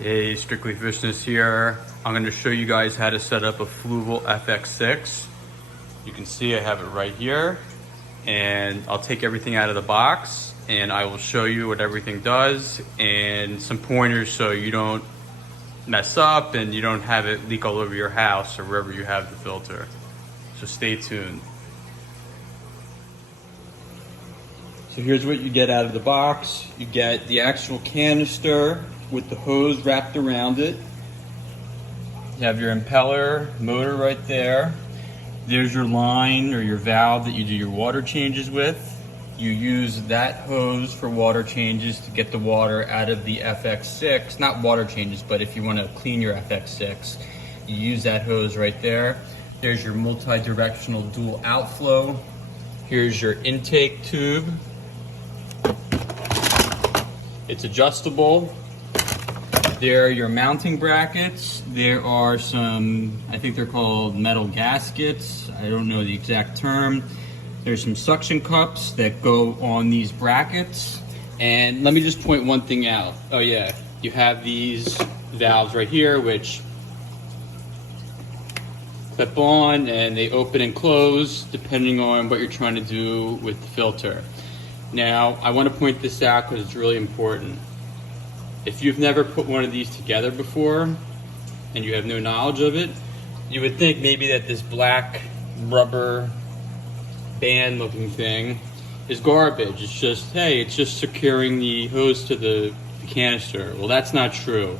Hey, Strictly Fishness here. I'm going to show you guys how to set up a Fluval FX6. You can see I have it right here, and I'll take everything out of the box and I will show you what everything does and some pointers so you don't mess up and you don't have it leak all over your house or wherever you have the filter. So stay tuned. So here's what you get out of the box. You get the actual canister with the hose wrapped around it. You have your impeller motor right there. There's your line or your valve that you do your water changes with. You use that hose for water changes to get the water out of the FX6. Not water changes, but if you want to clean your FX6, you use that hose right there. There's your multi-directional dual outflow. Here's your intake tube. It's adjustable. There are your mounting brackets. There are some, I think they're called metal gaskets. I don't know the exact term. There's some suction cups that go on these brackets. And let me just point one thing out. Oh yeah, you have these valves right here, which clip on and they open and close depending on what you're trying to do with the filter. Now, I want to point this out because it's really important. If you've never put one of these together before and you have no knowledge of it, you would think maybe that this black rubber band looking thing is garbage. It's just, hey, it's just securing the hose to the canister. Well, that's not true.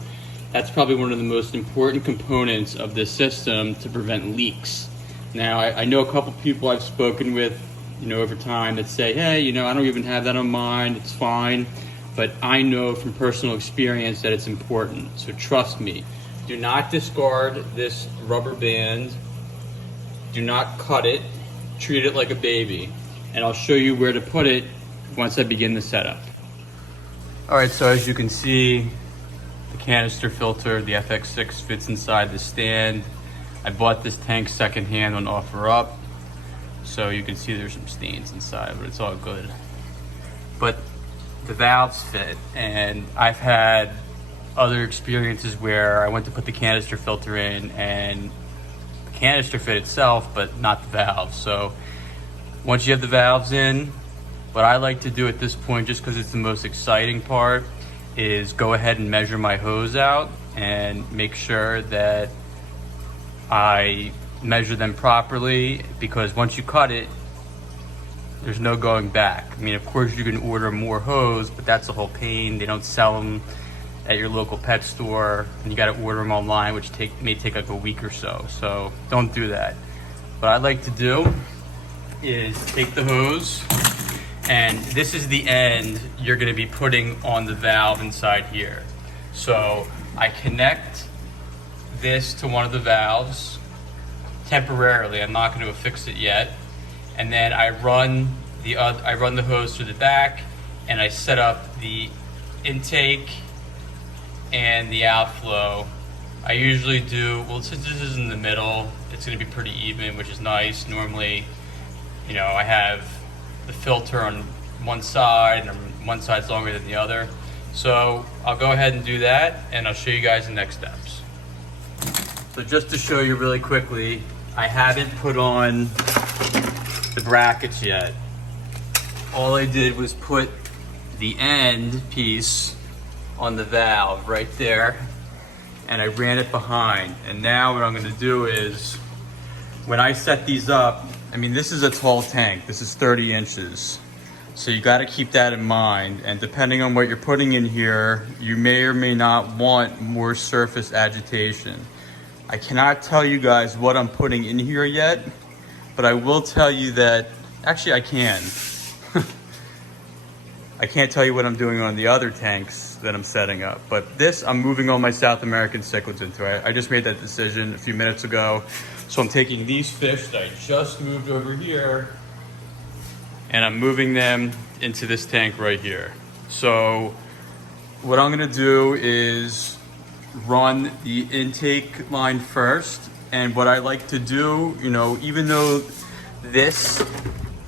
That's probably one of the most important components of this system to prevent leaks. Now, I know a couple people I've spoken with, over time that say, hey, I don't even have that on mine, it's fine. But I know from personal experience that it's important. So trust me, do not discard this rubber band. Do not cut it. Treat it like a baby. And I'll show you where to put it once I begin the setup. All right, so as you can see, the canister filter, the FX6 fits inside the stand. I bought this tank secondhand on OfferUp. So you can see there's some stains inside, but it's all good. But the valves fit, and I've had other experiences where I went to put the canister filter in and the canister fit itself, but not the valve. So once you have the valves in, what I like to do at this point, just because it's the most exciting part, is go ahead and measure my hose out and make sure that I measure them properly, because once you cut it, there's no going back. I mean, of course you can order more hose, but that's a whole pain. They don't sell them at your local pet store, and you got to order them online, which may take like a week or so. So don't do that. What I like to do is take the hose, and this is the end you're going to be putting on the valve inside here. So I connect this to one of the valves temporarily. I'm not going to affix it yet. And then I run the hose through the back, and I set up the intake and the outflow. I usually do, well, since this is in the middle, it's going to be pretty even, which is nice. Normally, I have the filter on one side, and one side's longer than the other. So I'll go ahead and do that, and I'll show you guys the next steps. So just to show you really quickly, I haven't put on the brackets yet. All I did was put the end piece on the valve right there, and I ran it behind. And now what I'm going to do is, when I set these up, I mean, this is a tall tank. This is 30 inches. So you got to keep that in mind. And depending on what you're putting in here, you may or may not want more surface agitation. I cannot tell you guys what I'm putting in here yet, but I will tell you that, actually I can. I can't tell you what I'm doing on the other tanks that I'm setting up, but this, I'm moving all my South American cichlids into it. I just made that decision a few minutes ago. So I'm taking these fish that I just moved over here, and I'm moving them into this tank right here. So what I'm gonna do is run the intake line first. And what I like to do, even though this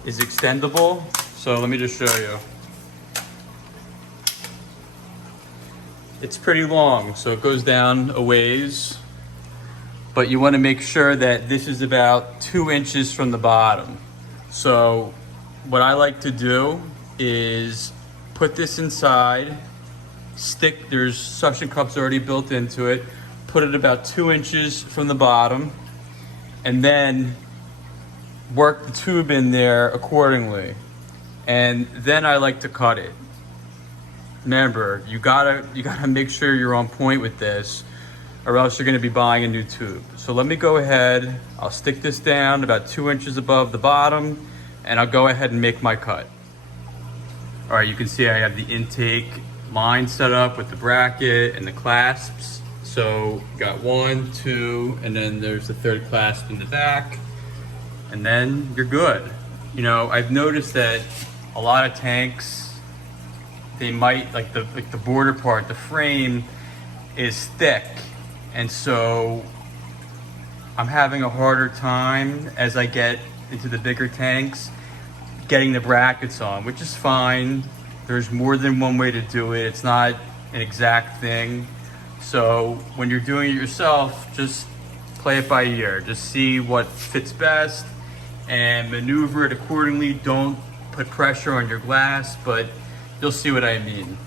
is extendable, so let me just show you. it's pretty long, so it goes down a ways. But you want to make sure that this is about 2 inches from the bottom. So what I like to do is put this inside, there's suction cups already built into it, put it about 2 inches from the bottom, and then work the tube in there accordingly. And then I like to cut it. Remember, you gotta make sure you're on point with this, or else you're gonna be buying a new tube. So let me go ahead, I'll stick this down about 2 inches above the bottom, and I'll go ahead and make my cut. All right, you can see I have the intake line set up with the bracket and the clasps. So you got 1, 2, and then there's the third clasp in the back, and then you're good. You know, I've noticed that a lot of tanks, they might, like the border part, the frame is thick, and so I'm having a harder time as I get into the bigger tanks getting the brackets on, which is fine. There's more than one way to do it. It's not an exact thing. So when you're doing it yourself, just play it by ear. Just see what fits best and maneuver it accordingly. Don't put pressure on your glass, but you'll see what I mean.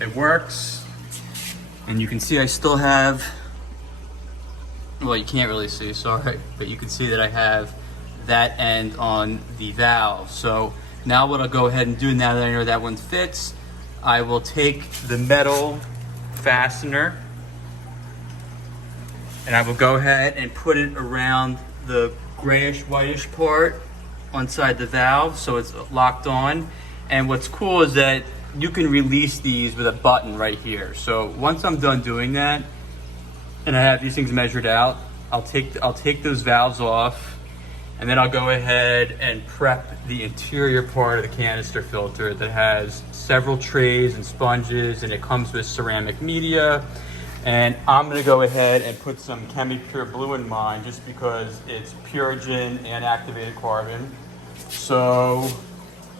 It works, and you can see I still have, well, you can't really see, sorry, but you can see that I have that end on the valve. So now what I'll go ahead and do, now that I know that one fits, I will take the metal fastener and I will go ahead and put it around the grayish whitish part inside the valve so it's locked on. And what's cool is that you can release these with a button right here. So once I'm done doing that and I have these things measured out, I'll take those valves off, and then I'll go ahead and prep the interior part of the canister filter that has several trays and sponges, and it comes with ceramic media. And I'm gonna go ahead and put some ChemiPure blue in mine just because it's Purigen and activated carbon. So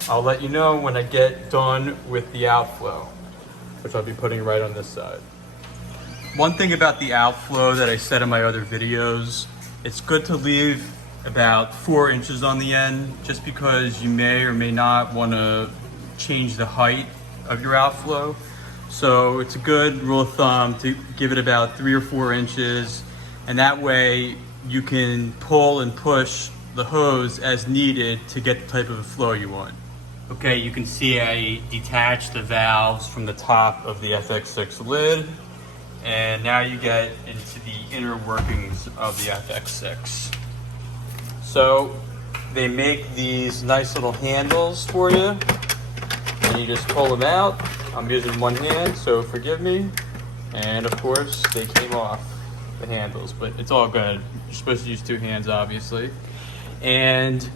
I'll let you know when I get done with the outflow, which I'll be putting right on this side. One thing about the outflow that I said in my other videos, it's good to leave about 4 inches on the end, just because you may or may not want to change the height of your outflow. So it's a good rule of thumb to give it about 3 or 4 inches, and that way you can pull and push the hose as needed to get the type of flow you want. Okay, you can see I detached the valves from the top of the FX6 lid, and now you get into the inner workings of the FX6. So they make these nice little handles for you, and you just pull them out. I'm using one hand, so forgive me. And of course, they came off the handles, but it's all good. You're supposed to use 2 hands, obviously. And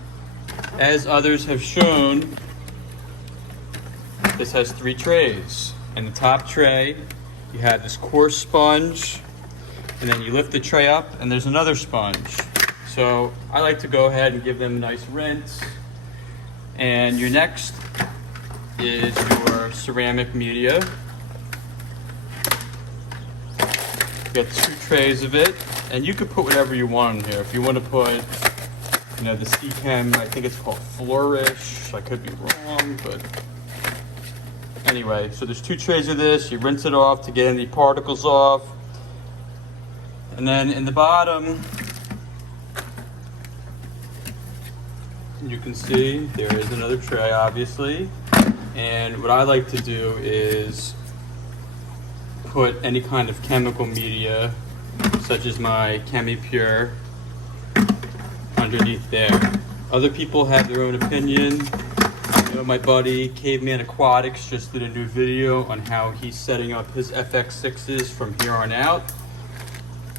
as others have shown, this has 3 trays. And the top tray, you have this coarse sponge, and then you lift the tray up, and there's another sponge. So I like to go ahead and give them a nice rinse. And your next is your ceramic media. You get 2 trays of it, and you could put whatever you want in here. If you want to put, you know, the C-Chem, I think it's called Flourish. I could be wrong, but anyway, so there's 2 trays of this. You rinse it off to get any particles off. And then in the bottom, you can see there is another tray, obviously. And what I like to do is put any kind of chemical media, such as my ChemiPure, underneath there. Other people have their own opinion. You know, my buddy Caveman Aquatics just did a new video on how he's setting up his FX6s from here on out.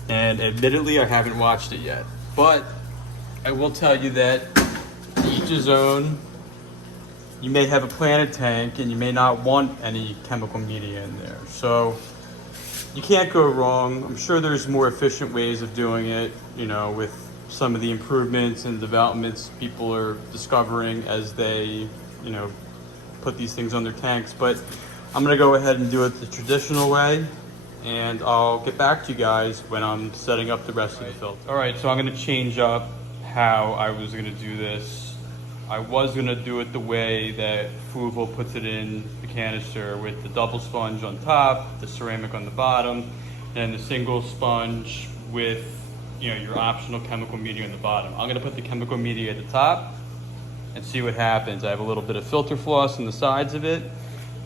And admittedly, I haven't watched it yet. But I will tell you that each his own. You may have a planted tank and you may not want any chemical media in there. So you can't go wrong. I'm sure there's more efficient ways of doing it, you know, with some of the improvements and developments people are discovering as they, you know, put these things on their tanks, but I'm gonna go ahead and do it the traditional way, and I'll get back to you guys when I'm setting up the rest of the filter. All right, so I'm gonna change up how I was gonna do this. I was gonna do it the way that Fluval puts it in the canister, with the double sponge on top, the ceramic on the bottom, and the single sponge with, you know, your optional chemical media on the bottom. I'm gonna put the chemical media at the top and see what happens. I have a little bit of filter floss on the sides of it,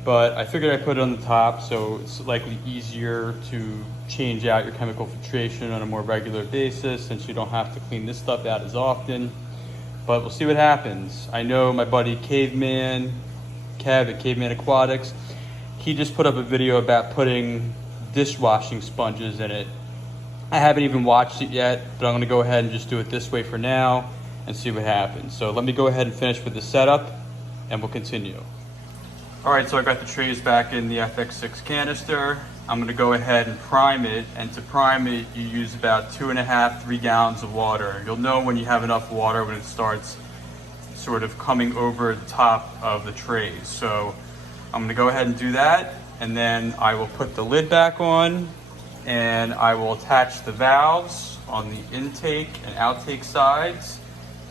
but I figured I'd put it on the top so it's likely easier to change out your chemical filtration on a more regular basis, since you don't have to clean this stuff out as often. But we'll see what happens. I know my buddy Kev at Caveman Aquatics, he just put up a video about putting dishwashing sponges in it. I haven't even watched it yet, but I'm gonna go ahead and just do it this way for now and see what happens. So let me go ahead and finish with the setup and we'll continue. All right, so I got the trays back in the FX6 canister. I'm gonna go ahead and prime it, and to prime it, you use about 2.5 to 3 gallons of water. You'll know when you have enough water when it starts sort of coming over the top of the trays. So I'm gonna go ahead and do that, and then I will put the lid back on, and I will attach the valves on the intake and outtake sides,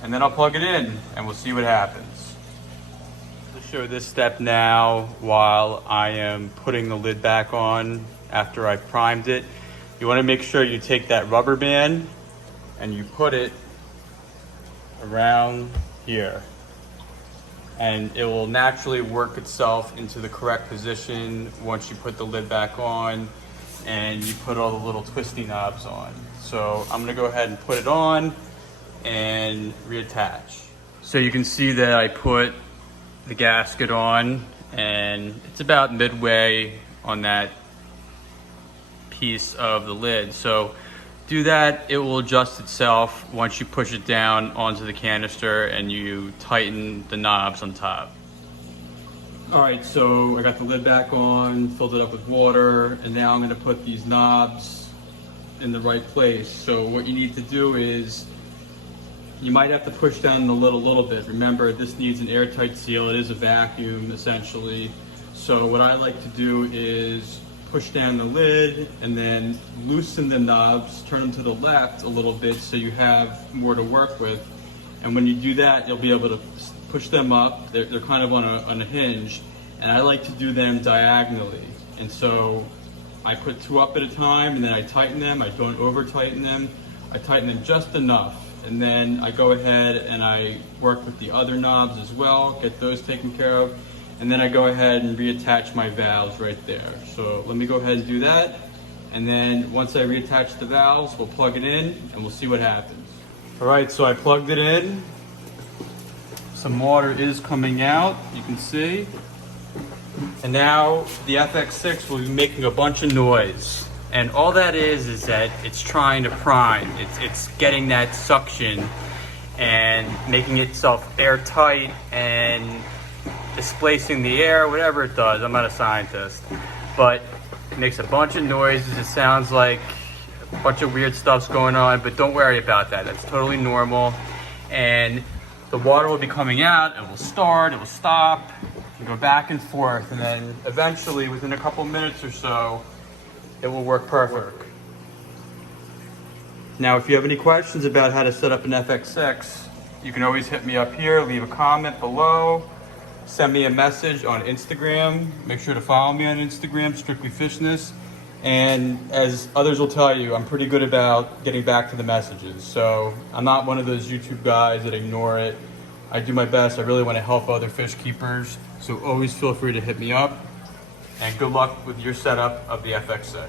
and then I'll plug it in and we'll see what happens. Show this step now while I am putting the lid back on after I've primed it. You want to make sure you take that rubber band and you put it around here, and it will naturally work itself into the correct position once you put the lid back on and you put all the little twisty knobs on. So I'm going to go ahead and put it on and reattach. So you can see that I put the gasket on, and it's about midway on that piece of the lid. So do that, it will adjust itself once you push it down onto the canister and you tighten the knobs on top. All right, so I got the lid back on, filled it up with water, and now I'm gonna put these knobs in the right place. So what you need to do is, you might have to push down the lid a little bit. Remember, this needs an airtight seal. It is a vacuum, essentially. So what I like to do is push down the lid and then loosen the knobs, turn them to the left a little bit so you have more to work with. And when you do that, you'll be able to push them up. They're kind of on a hinge, and I like to do them diagonally. And so I put 2 up at a time, and then I tighten them. I don't over tighten them. I tighten them just enough. And then I go ahead and I work with the other knobs as well, get those taken care of. And then I go ahead and reattach my valves right there. So let me go ahead and do that. And then once I reattach the valves, we'll plug it in and we'll see what happens. All right, so I plugged it in. Some water is coming out, you can see. And now the FX6 will be making a bunch of noise. And all that is that it's trying to prime. It's getting that suction and making itself airtight and displacing the air, whatever it does. I'm not a scientist, but it makes a bunch of noises. It sounds like a bunch of weird stuff's going on, but don't worry about that. That's totally normal. And the water will be coming out, it will start, it will stop, and go back and forth, and then eventually, within a couple minutes or so, it will work perfect. Now, if you have any questions about how to set up an FX6, you can always hit me up here, leave a comment below, send me a message on Instagram. Make sure to follow me on Instagram, Strictly Fishness. And as others will tell you, I'm pretty good about getting back to the messages. So I'm not one of those YouTube guys that ignore it. I do my best. I really want to help other fish keepers. So always feel free to hit me up. And good luck with your setup of the FX6.